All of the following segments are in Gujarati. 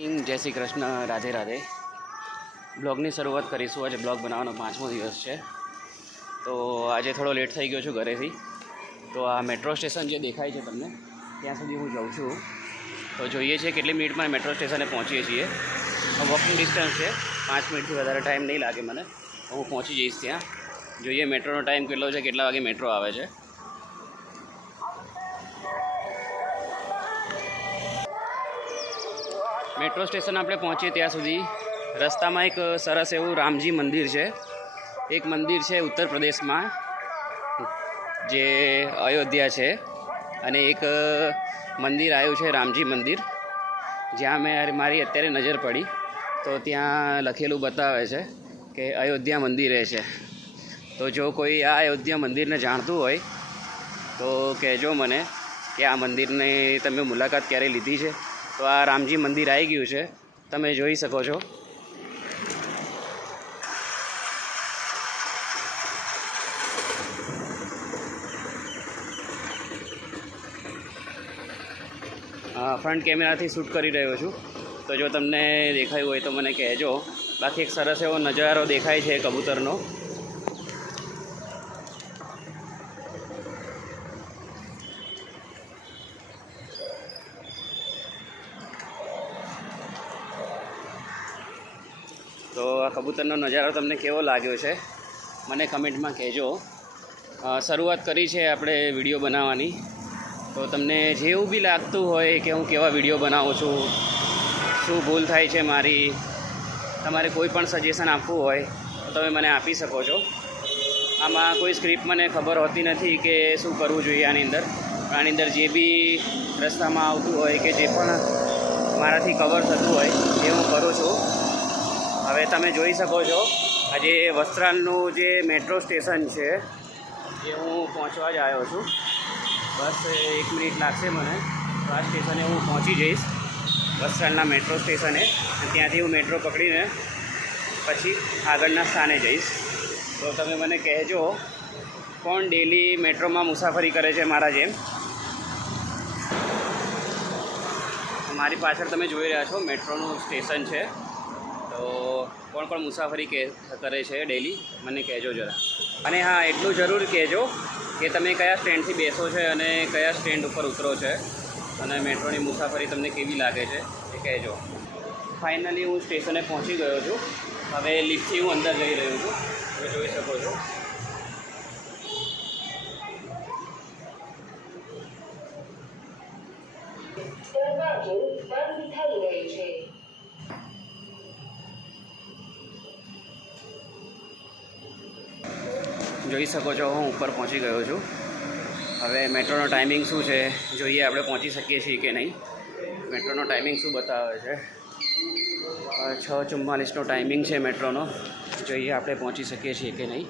જય શ્રી કૃષ્ણ, રાધે રાધે. બ્લોગની શરૂઆત કરીશું. આજે બ્લોગ બનાવવાનો 5મો દિવસ છે. તો આજે થોડો લેટ થઈ ગયો છું ઘરેથી. તો આ મેટ્રો સ્ટેશન જે દેખાય છે તમને, ત્યાં સુધી હું જાઉં છું. તો જોઈએ છીએ કેટલી મિનિટમાં મેટ્રો સ્ટેશને પહોંચીએ છીએ. વોકિંગ ડિસ્ટન્સ છે, 5 મિનિટથી વધારે ટાઈમ નહીં લાગે મને. હું પહોંચી જઈશ ત્યાં. જોઈએ મેટ્રોનો ટાઈમ કેટલો છે, કેટલા વાગે મેટ્રો આવે છે. મેટ્રો સ્ટેશન આપણે પહોંચીએ ત્યાં સુધી રસ્તામાં એક સરસ એવું રામજી મંદિર છે. એક મંદિર છે ઉત્તર પ્રદેશમાં, જે અયોધ્યા છે, અને એક મંદિર આવ્યું છે રામજી મંદિર, જ્યાં મારી અત્યારે નજર પડી. તો ત્યાં લખેલું બતાવે છે કે અયોધ્યા મંદિરે છે. તો જો કોઈ આ અયોધ્યા મંદિરને જાણતું હોય તો કહેજો મને કે આ મંદિરની તમે મુલાકાત ક્યારે લીધી છે. તો આ રામજી મંદિર આવી ગયું છે, તમે જોઈ શકો છો. ફ્રન્ટ કેમેરાથી શૂટ કરી રહ્યો છું, તો જો તમને દેખાયું હોય તો મને કહેજો. બાકી એક સરસ એવો નજારો દેખાય છે કબૂતરનો. તો આ કબૂતરનો નજારો તમને કેવો લાગ્યો છે મને કમેન્ટમાં કહેજો. શરૂઆત કરી છે આપણે વિડીયો બનાવવાની. તો તમને જેવું બી લાગતું હોય કે હું કેવા વિડીયો બનાવું છું, શું ભૂલ થાય છે મારી, તમારે કોઈ પણ સજેશન આપવું હોય તો તમે મને આપી શકો છો. આમાં કોઈ સ્ક્રિપ્ટ મને ખબર હોતી નથી કે શું કરવું જોઈએ આની અંદર જે બી રસ્તામાં આવતું હોય કે જે પણ મારાથી કવર થતું હોય એ હું કરું છું. હવે તમે જોઈ શકો છો આજે વસ્ત્રાલનું જે મેટ્રો સ્ટેશન છે એ હું પહોંચવા જ આવ્યો છું. બસ 1 મિનિટ લાગશે મને. તો આ સ્ટેશને હું પહોંચી જઈશ, વસ્ત્રાલના મેટ્રો સ્ટેશને. ત્યાંથી હું મેટ્રો પકડીને પછી આગળના સ્થાને જઈશ. તો તમે મને કહેજો કોણ ડેલી મેટ્રોમાં મુસાફરી કરે છે મારા જેમ. મારી પાછળ તમે જોઈ રહ્યા છો મેટ્રોનું સ્ટેશન છે. તો કોણ કોણ મુસાફરી કરે છે ડેલી મને કહેજો જરા. અને હા, એટલું જરૂર કહેજો કે તમે કયા સ્ટેન્ડથી બેસો છે અને કયા સ્ટેન્ડ ઉપર ઉતરો છે, અને મેટ્રોની મુસાફરી તમને કેવી લાગે છે એ કહેજો. ફાઇનલી હું સ્ટેશને પહોંચી ગયો છું. હવે લિફ્ટથી હું અંદર જઈ રહ્યો છું, તમે જોઈ શકો છો. જોઈ શકો છો હું ઉપર પહોંચી ગયો છું. હવે મેટ્રોનો ટાઈમિંગ શું છે જોઈએ, આપણે પહોંચી શકીએ છીએ કે નહીં. મેટ્રોનો ટાઈમિંગ શું બતાવે છે? 6:44નો ટાઈમિંગ છે મેટ્રોનો. જોઈએ આપણે પહોંચી શકીએ છીએ કે નહીં.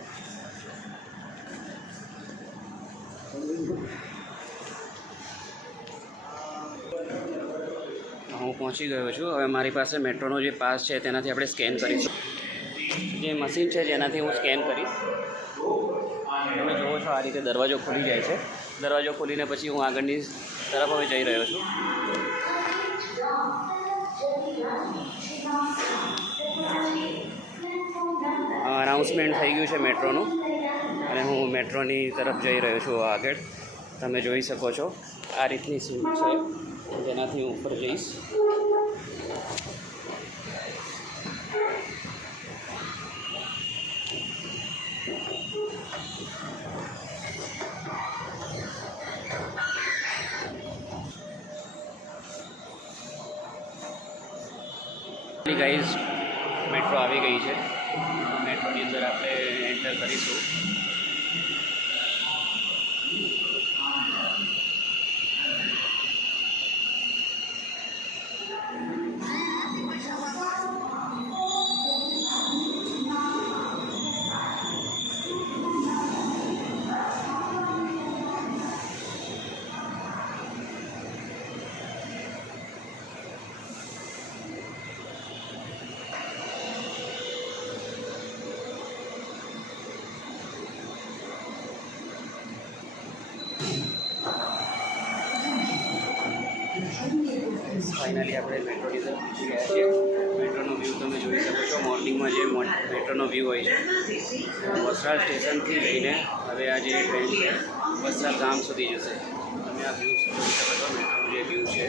હું પહોંચી ગયો છું. હવે મારી પાસે મેટ્રોનો જે પાસ છે તેનાથી આપણે સ્કેન કરીશું. જે મશીન છે જેનાથી હું સ્કેન કરીશ. તમે જુઓ છો આ રીતે દરવાજો ખુલી જાય છે. દરવાજો ખોલીને પછી હું આગળની તરફ હવે જઈ રહ્યો છું. અનાઉન્સમેન્ટ થઈ ગયું છે મેટ્રોનું, અને હું મેટ્રોની તરફ જઈ રહ્યો છું આગળ. તમે જોઈ શકો છો આ રીતની સીટ છે જેનાથી હું ઉપર જઈશ. ગાઈઝ, મેટ્રો આવી ગઈ છે. મેટ્રોની અંદર આપણે એન્ટર કરીશું. ફાઇનલી આપણે મેટ્રોની અંદર પહોંચી ગયા છીએ. મેટ્રોનો વ્યૂ તમે જોઈ શકો છો. મોર્નિંગમાં જે મેટ્રોનો વ્યૂ હોય છે, વસ્ત્રાલ સ્ટેશનથી લઈને હવે આ જે ટ્રેન છે વસ્ત્રાલ ગામ સુધી જશે. તમે આ વ્યૂ જોઈ શકો છો. મેટ્રોનો જે વ્યૂ છે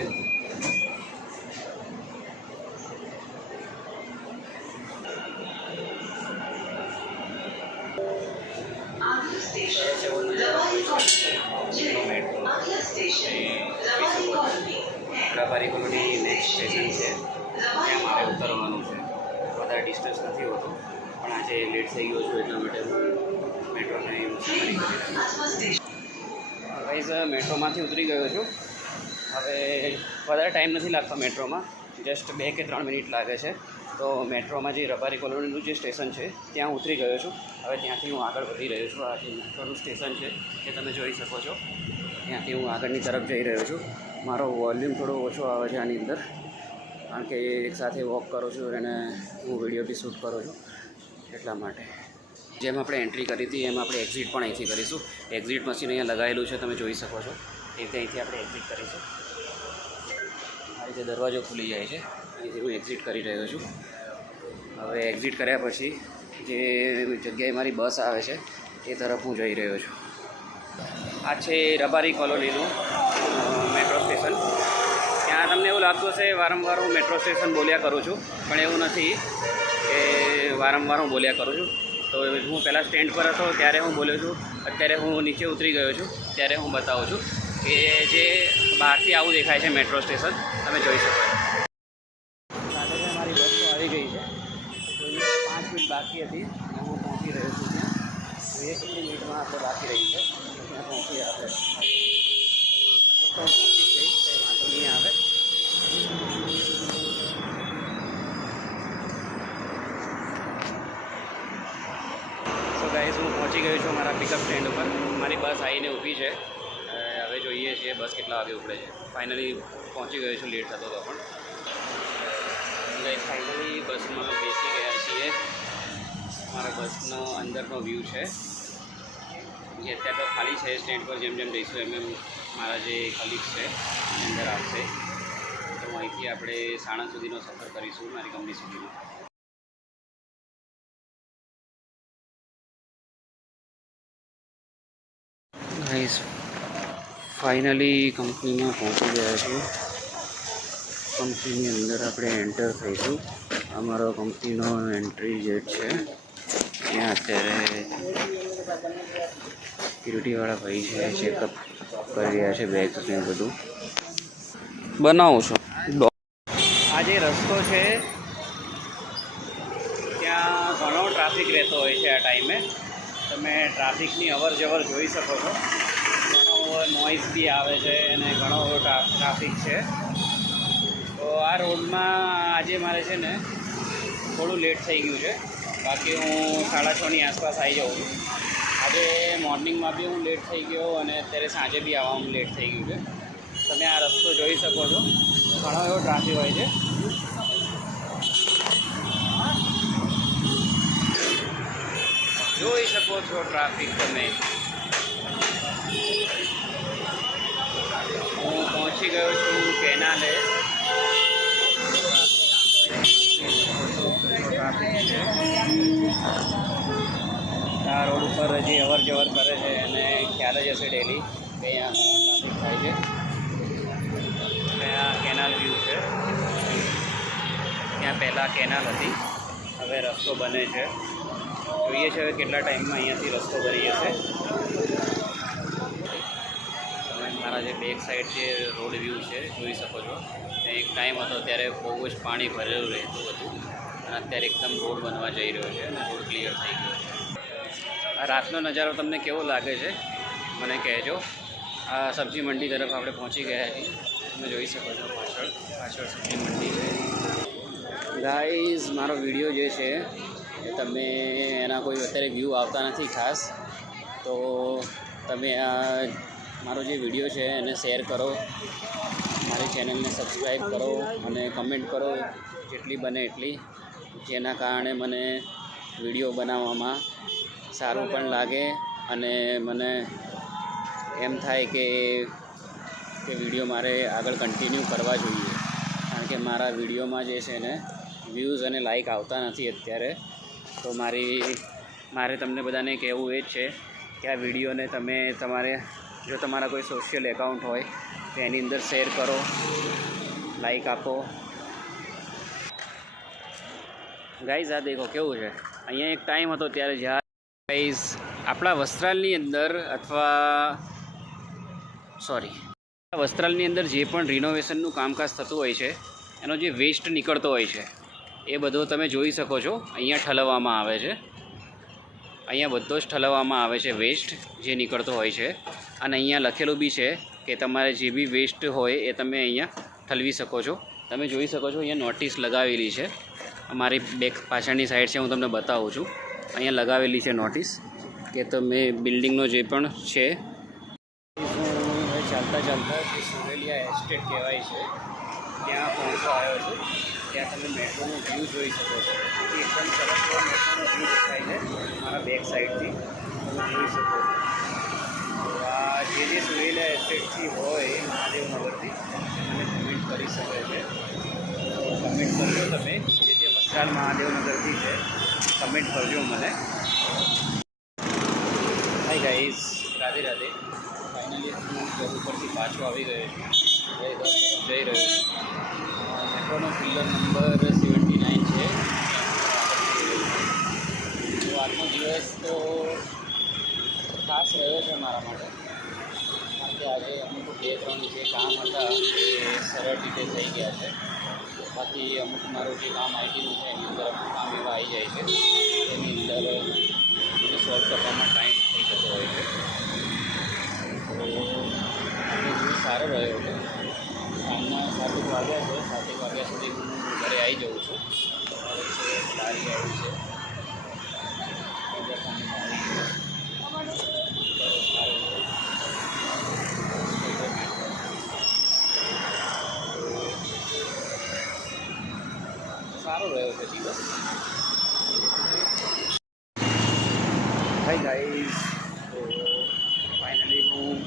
સરસ એવો નજારો હોય છે. Metro Rabari colony next station છે, ત્યાં મારે ઉતરવાનું છે. વધારે ડિસ્ટન્સ નથી હોતું, પણ આજે લેટ થઈ ગયો છું એટલા માટે હું મેટ્રોને મુસાફરી કરી રહ્યો છું. ગાઈઝ, મેટ્રોમાંથી ઉતરી ગયો છું. હવે વધારે ટાઈમ નથી લાગતો મેટ્રોમાં, જસ્ટ 2 કે 3 મિનિટ લાગે છે. તો મેટ્રોમાં જે રબારી કોલોનીનું જે સ્ટેશન છે ત્યાં ઉતરી ગયો છું. હવે ત્યાંથી હું આગળ વધી રહ્યો છું. આ જે મેટ્રોનું સ્ટેશન છે એ તમે જોઈ શકો છો. ત્યાંથી હું આગળની તરફ જઈ રહ્યો છું. મારો વોલ્યુમ થોડો ઓછો આવે છે આની અંદર, કારણ કે એકસાથે વોક કરું છું અને હું વિડીયો બી શૂટ કરું છું એટલા માટે. જેમ આપણે એન્ટ્રી કરી હતી એમ આપણે એક્ઝિટ પણ અહીંથી કરીશું. એક્ઝિટ મશીન અહીંયા લગાવેલું છે, તમે જોઈ શકો છો. એ રીતે અહીંથી આપણે એક્ઝિટ કરીશું. આ રીતે દરવાજો ખુલી જાય છે. અહીંથી હું એક્ઝિટ કરી રહ્યો છું. હવે એક્ઝિટ કર્યા પછી જે જગ્યાએ મારી બસ આવે છે એ તરફ હું જઈ રહ્યો છું. આ છે રબારી કોલોનીનું મેટ્રો સ્ટેશન. ત્યાં તમને એવું લાગતું હશે વારંવાર હું મેટ્રો સ્ટેશન બોલ્યા કરું છું, પણ એવું નથી કે વારંવાર હું બોલ્યા કરું છું. તો હું પહેલાં સ્ટેન્ડ પર હતો ત્યારે હું બોલ્યો છું. અત્યારે હું નીચે ઉતરી ગયો છું ત્યારે હું બતાવું છું કે જે બહારથી આવું દેખાય છે મેટ્રો સ્ટેશન, તમે જોઈ શકો છો. સાથે મારી બસ તો આવી ગઈ છે. 5 મિનિટ બાકી હતી અને હું પહોંચી રહ્યો છું ત્યાં. 1 મિનિટમાં આપણે બાકી રહી છે ત્યાં પહોંચી આપણે પહોંચી જઈ કંઈ વાંધો નહીં આવે. સો ગાઈઝ, હું પહોંચી ગયો છું મારા પિકઅપ સ્ટેન્ડ ઉપર. મારી બસ આવીને ઊભી છે. હવે જોઈએ છીએ બસ કેટલા વાગે ઉપડે છે. ફાઇનલી પહોંચી ગયો છું, લેટ થતો હતો પણ. ગાઈઝ, ફાઇનલી બસમાં બેસી ગયા છીએ. મારા બસનો અંદરનો વ્યૂ છે જે અત્યારે તો ખાલી છે. સ્ટેન્ડ પર જેમ જેમ જઈશું એમ એમ મારા જે કલીગ્સ છે એની અંદર આવશે. તો અહીંથી આપણે સાણંદ સુધીનો સફર કરીશું, મારી કંપની સુધીનો. ગાઈઝ, ફાઇનલી કંપનીમાં પહોંચી ગયા છીએ. કંપનીની અંદર આપણે એન્ટર થઈશું. અમારો કંપનીનો એન્ટ્રી ગેટ છે. ત્યાં અત્યારે સિક્યુરિટીવાળા ભાઈ છે, ચેકઅપ કરી રહ્યા છે બેગ્સ ને બધું. બનાવું છું. આ જે રસ્તો છે ત્યાં ઘણો ટ્રાફિક રહેતો હોય છે આ ટાઈમે. તમે ટ્રાફિકની અવર જવર જોઈ શકો છો. ઘણો નોઇઝ બી આવે છે અને ઘણો ટ્રાફિક છે. તો આ રોડમાં આજે મારે છે ને થોડું લેટ થઈ ગયું છે. બાકી હું 6:30ની આસપાસ આવી જાઉં છું. આજે મોર્નિંગમાં બી હું લેટ થઈ ગયો અને અત્યારે સાંજે બી આવવામાં લેટ થઈ ગયું છે. તમે આ રસ્તો જોઈ શકો છો. ઘણો એવો ટ્રાફિક હોય છે. જોઈ શકો છો ટ્રાફિક તમે. હું પહોંચી ગયો છું કેનાલે. ટ્રાફિક છે. આ રોડ ઉપર જે અવર જવર કરે છે અને ખ્યાલ જ હશે ડેલી કે અહીંયા ટ્રાફિક થાય છે. અને આ કેનાલ વ્યૂ છે. ત્યાં પહેલાં કેનાલ હતી, હવે રસ્તો બને છે. જોઈએ છે હવે કેટલા ટાઈમમાં અહીંયાથી રસ્તો બની જશે. તમે મારા જે બેક સાઈડ જે રોડ વ્યૂ છે જોઈ શકો છો. એક ટાઈમ હતો ત્યારે બહુ જ પાણી ભરેલું રહેતું હતું અને અત્યારે એકદમ રોડ બનવા જઈ રહ્યો છે અને રોડ ક્લિયર થઈ ગયો છે. આ રાતનો નજારો તમને કેવો લાગે છે મને કહેજો. આ સબ્જી મંડી તરફ આપણે પહોંચી ગયા છીએ. તમે જોઈ શકો છો પાછળ સબ્જી મંડી છે. ગાઈઝ, મારો વિડીયો જે છે એ તમે એના કોઈ અત્યારે વ્યૂ આવતા નથી ખાસ, તો તમે આ મારો જે વિડીયો છે એને શેર કરો, મારી ચેનલને સબસ્ક્રાઈબ કરો અને કમેન્ટ કરો જેટલી બને એટલી, જેના કારણે મને વિડીયો બનાવવામાં સારું પણ લાગે અને મને એમ થાય કે વિડીયો મારે આગળ કન્ટિન્યુ કરવા જોઈએ. કે મારા વિડીયોમાં જે છે ને વ્યૂઝ અને લાઇક આવતા નથી અત્યારે. તો મારે તમને બધાને કહેવું એ જ છે કે આ વિડીયોને તમે જો તમારા કોઈ સોશિયલ એકાઉન્ટ હોય તો એની અંદર શેર કરો, લાઇક આપો. ગાઈઝ આ દેખો કેવું છે, અહીંયા એક ટાઈમ હતો ત્યારે જ્યાં ગાઈઝ આપણા વસ્ત્રાલની અંદર વસ્ત્રાલની અંદર જે પણ રિનોવેશનનું કામકાજ થતું હોય છે એનો જે વેસ્ટ નીકળતો હોય છે એ બધો તમે જોઈ શકો છો. અહીંયા ઠલવવામાં આવે છે, અહીંયા બધો જ ઠલવવામાં આવે છે વેસ્ટ જે નીકળતો હોય છે. અને અહીંયા લખેલું બી છે કે તમારે જે બી વેસ્ટ હોય એ તમે અહીંયા ઠલવી શકો છો. તમે જોઈ શકો છો અહીંયા નોટિસ લગાવેલી છે. અમારી બેક પાછળની સાઈડ છે, હું તમને બતાવું છું. અહીંયા લગાવેલી છે નોટિસ કે તમે બિલ્ડિંગનો જે પણ છે. ચાલતા જે સુરેલિયા એસ્ટેટ કહેવાય છે ત્યાં પહોંચતો આવ્યો છું. ત્યાં તમે મેટ્રોનો વ્યૂ જોઈ શકો છો. એકદમ સરસ એવો મેટ્રોનો વ્યૂ દેખાય છે મારા બેક સાઈડથી, તમે જોઈ શકો છો. તો આ જે સુરેલિયા એસ્ટેટથી હોય મહાદેવનગરથી મને કમેન્ટ કરી શકે છે. તો કમેન્ટ કરજો તમે, જે વસ્ત્રાલ મહાદેવનગરથી છે કમેન્ટ કરજો મને. Hi guys, Radhe Radhe. Finally હું ઘર ઉપરથી પાછો આવી ગયો છું, જઈ રહ્યો છું. મેટ્રોનો પિલ્લર નંબર 79 છે. તો આજનો દિવસ તો ખાસ રહ્યો છે મારા માટે, કારણ કે આજે અમુક 2-3 જે કામ હતા એ સરળ રીતે થઈ ગયા છે. બાકી અમુક મારું જે કામ આઈટીનું છે એની અંદર અમુક કામ એવા આવી જાય છે એની અંદર એને સોલ્વ કરવામાં ટાઈમ થઈ જતો હોય છે. તો આપણો દિવસ સારો રહ્યો છે. સાંજના 7 વાગ્યા છે, 7 વાગ્યા સુધી હું ઘરે આવી જાઉં છું. સારી આવી છે સારો રહ્યો છે દિવસ. હાય ગાઈઝ, તો ફાઇનલી હું